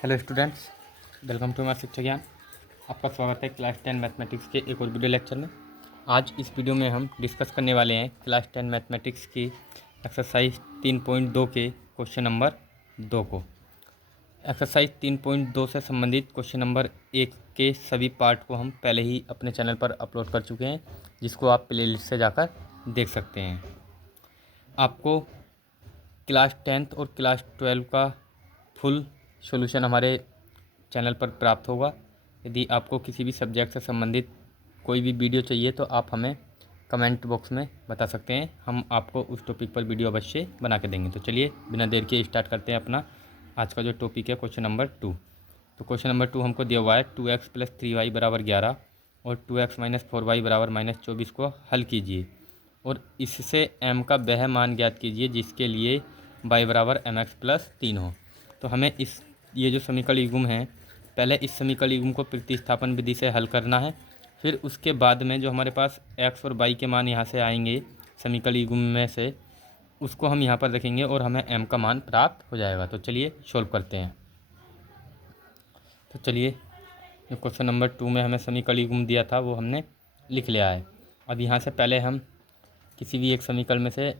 Hello students, welcome to my Shiksha Gyan. आपका स्वागत है क्लास 10 मैथमेटिक्स के एक और वीडियो लेक्चर में। आज इस वीडियो में हम डिस्कस करने वाले हैं क्लास 10 मैथमेटिक्स की एक्सरसाइज 3.2 के क्वेश्चन नंबर 2 को। एक्सरसाइज 3.2 से संबंधित क्वेश्चन नंबर 1 के सभी पार्ट को हम पहले ही अपने चैनल पर अपलोड कर चुके हैं, जिसको आप प्लेलिस्ट से जाकर देख सकते हैं। आपको क्लास 10th और क्लास 12 का फुल सॉल्यूशन हमारे चैनल पर प्राप्त होगा। यदि आपको किसी भी सब्जेक्ट से संबंधित कोई भी वीडियो चाहिए तो आप हमें कमेंट बॉक्स में बता सकते हैं, हम आपको उस टॉपिक पर वीडियो अवश्य बना के देंगे। तो चलिए बिना देर के स्टार्ट करते हैं अपना आज का जो टॉपिक है, क्वेश्चन नंबर 2। तो क्वेश्चन नंबर 2 हमको दिया हुआ है 2x + 3y = 11 और 2x - 4y = -24 को हल कीजिए और इससे m का वह मान ज्ञात कीजिए जिसके लिए y = mx + 3 हो। तो हमें ये जो समीकरण युग्म है, पहले इस समीकरण युग्म को प्रतिस्थापन विधि से हल करना है। फिर उसके बाद में जो हमारे पास x और y के मान यहाँ से आएंगे समीकरण युग्म में से, उसको हम यहाँ पर रखेंगे और हमें m का मान प्राप्त हो जाएगा। तो चलिए सॉल्व करते हैं। तो चलिए, जो क्वेश्चन नंबर 2 में हमें समीकरण युग्म दिया था वो हमने लिख लिया है। अब यहाँ से पहले हम किसी भी एक समीकरण में से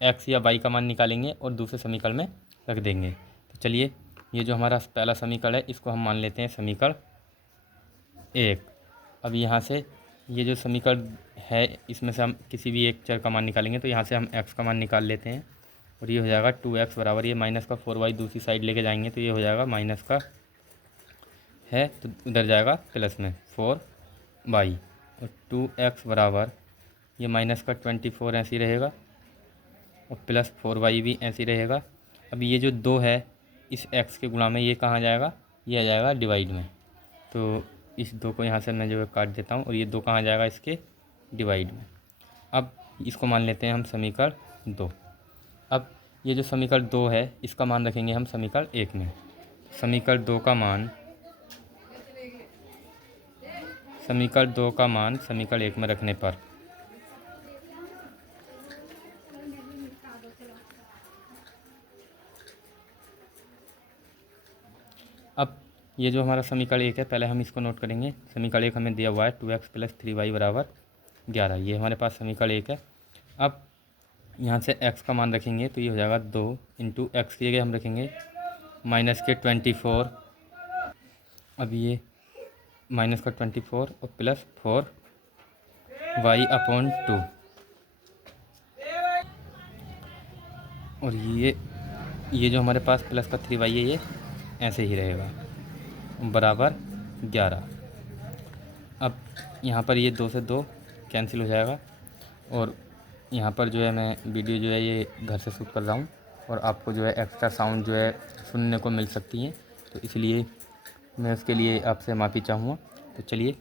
x या y का मान निकालेंगे और दूसरे समीकरण में रख देंगे। तो चलिए, ये जो हमारा पहला समीकरण है इसको हम मान लेते हैं समीकरण 1। अब यहाँ से ये जो समीकरण है इसमें से हम किसी भी एक चर का मान निकालेंगे। तो यहाँ से हम x का मान निकाल लेते हैं और ये हो जाएगा 2x बराबर, ये माइनस का 4y दूसरी साइड लेके जाएंगे तो ये हो जाएगा माइनस का है तो उधर जाएगा प्लस में 4y और 2x बराबर ये माइनस का 24 ऐसे ही रहेगा और प्लस 4y भी ऐसे ही रहेगा। अब ये जो 2 है इस x के गुणा में ये कहाँ जाएगा, ये आ जाएगा डिवाइड में। तो इस 2 को यहाँ से मैं जो है काट देता हूँ और ये 2 कहाँ जाएगा, इसके डिवाइड में। अब इसको मान लेते हैं हम समीकरण 2। अब ये जो समीकरण 2 है इसका मान रखेंगे हम समीकरण 1 में। समीकरण 2 का मान समीकरण 1 में रखने पर अब ये जो हमारा समीकरण 1 है पहले हम इसको नोट करेंगे। समीकरण 1 हमें दिया हुआ है 2x + 3y = 11, ये हमारे पास समीकरण 1 है। अब यहाँ से x का मान रखेंगे तो ये हो जाएगा 2 × x की जगह हम रखेंगे माइनस के 24। अब ये माइनस का 24 और प्लस 4y/2 और ये जो हमारे पास प्लस का 3y है ये ऐसे ही रहेगा बराबर 11। अब यहाँ पर ये 2 से 2 कैंसिल हो जाएगा और यहाँ पर जो है मैं वीडियो जो है ये घर से शूट कर रहा हूँ और आपको जो है एक्स्ट्रा साउंड जो है सुनने को मिल सकती है, तो इसलिए मैं उसके लिए आपसे माफ़ी चाहूँगा। तो चलिए,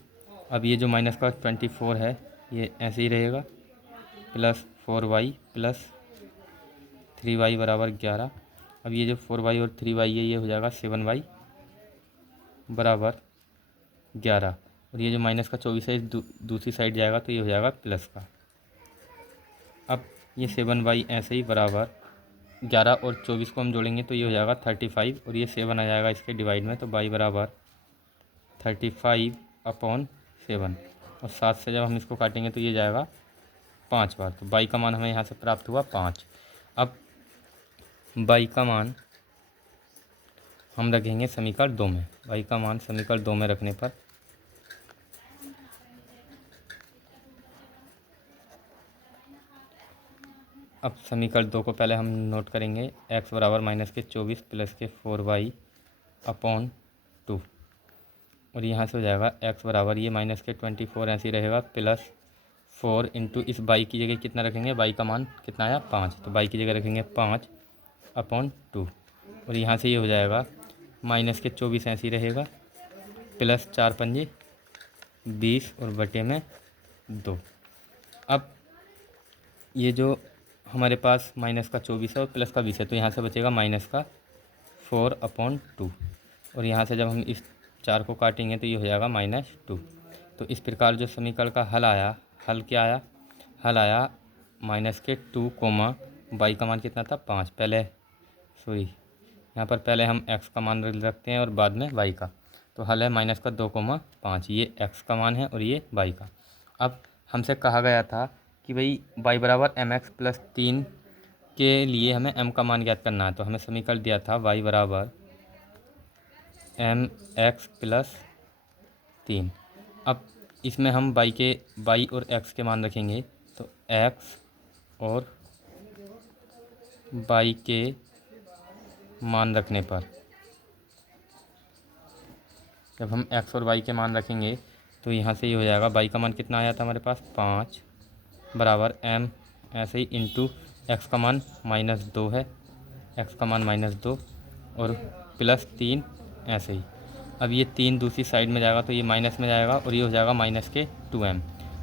अब ये जो माइनस का 24 है ये ऐसे ही रहेगा प्लस 4y + 3y = 11। अब ये जो 4y और 3y है ये हो जाएगा 7y = 11 और ये जो माइनस का 24 है दूसरी साइड जाएगा तो ये हो जाएगा प्लस का। अब ये 7y ऐसे ही बराबर 11 और 24 को हम जोड़ेंगे तो ये हो जाएगा 35 और ये 7 आ जाएगा इसके डिवाइड में, तो y = 35/7 और 7 से जब हम इसको काटेंगे तो ये जाएगा 5 बार। तो y का मान हमें यहाँ से प्राप्त हुआ 5। अब y का मान हम रखेंगे समीकरण 2 में। y का मान समीकरण 2 में रखने पर अब समीकरण 2 को पहले हम नोट करेंगे। x बराबर -24 प्लस के 4y/2 और यहाँ से हो जाएगा x बराबर ये माइनस के 24 ऐसे ही रहेगा प्लस 4 × इस y की जगह कितना रखेंगे, y का मान कितना आया 5, तो y की जगह रखेंगे 5/2 और यहाँ से ये हो जाएगा -24 ऐसे ही रहेगा प्लस 4 × 5 = 20 और बटे में 2। अब ये जो हमारे पास माइनस का 24 है और प्लस का 20 है तो यहाँ से बचेगा माइनस का 4/2 और यहाँ से जब हम इस 4 को काटेंगे तो ये हो जाएगा -2। तो इस प्रकार जो समीकरण का हल आया, हल क्या आया, हल आया -2, y का मान कितना था 5, पहले सॉरी यहाँ पर पहले हम x का मान रखते हैं और बाद में y का। तो हल है -2,5। ये x का मान है और ये y का। अब हमसे कहा गया था कि भाई y बराबर mx+3 के लिए हमें m का मान ज्ञात करना है। तो हमें समीकरण दिया था y बराबर mx+3। अब इसमें हम y और x के मान रखेंगे। तो x और y के मान रखने पर जब हम x और y के मान रखेंगे तो यहाँ से ये हो जाएगा, y का मान कितना आया था हमारे पास 5 बराबर m ऐसे ही इंटू x का मान -2 है, x का मान -2 और +3 ऐसे ही। अब ये 3 दूसरी साइड में जाएगा तो ये माइनस में जाएगा और ये हो जाएगा -2m।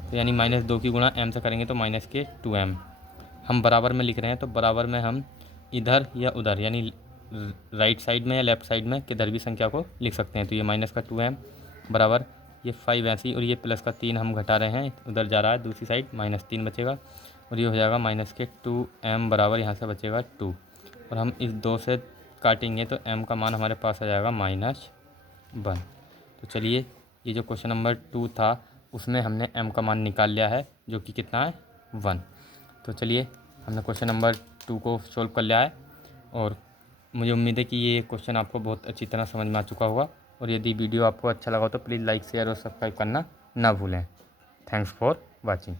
तो यानी -2 की गुणा m से करेंगे तो -2m। हम बराबर में लिख रहे हैं तो बराबर में हम इधर या उधर यानी राइट साइड में या लेफ़्ट साइड में किधर भी संख्या को लिख सकते हैं। तो ये -2m बराबर ये 5 ऐसी और ये +3 हम घटा रहे हैं, उधर जा रहा है दूसरी साइड, -3 बचेगा और ये हो जाएगा -2m बराबर यहाँ से बचेगा 2 और हम इस 2 से काटेंगे तो m का मान हमारे पास आ जाएगा -1। तो चलिए, ये जो क्वेश्चन नंबर 2 था उसमें हमने m का मान निकाल लिया है जो कि कितना है 1। तो चलिए, हमने क्वेश्चन नंबर 2 को सॉल्व कर लिया है और मुझे उम्मीद है कि ये क्वेश्चन आपको बहुत अच्छी तरह समझ में आ चुका होगा। और यदि वीडियो आपको अच्छा लगा तो प्लीज़ लाइक शेयर और सब्सक्राइब करना ना भूलें। Thanks for watching.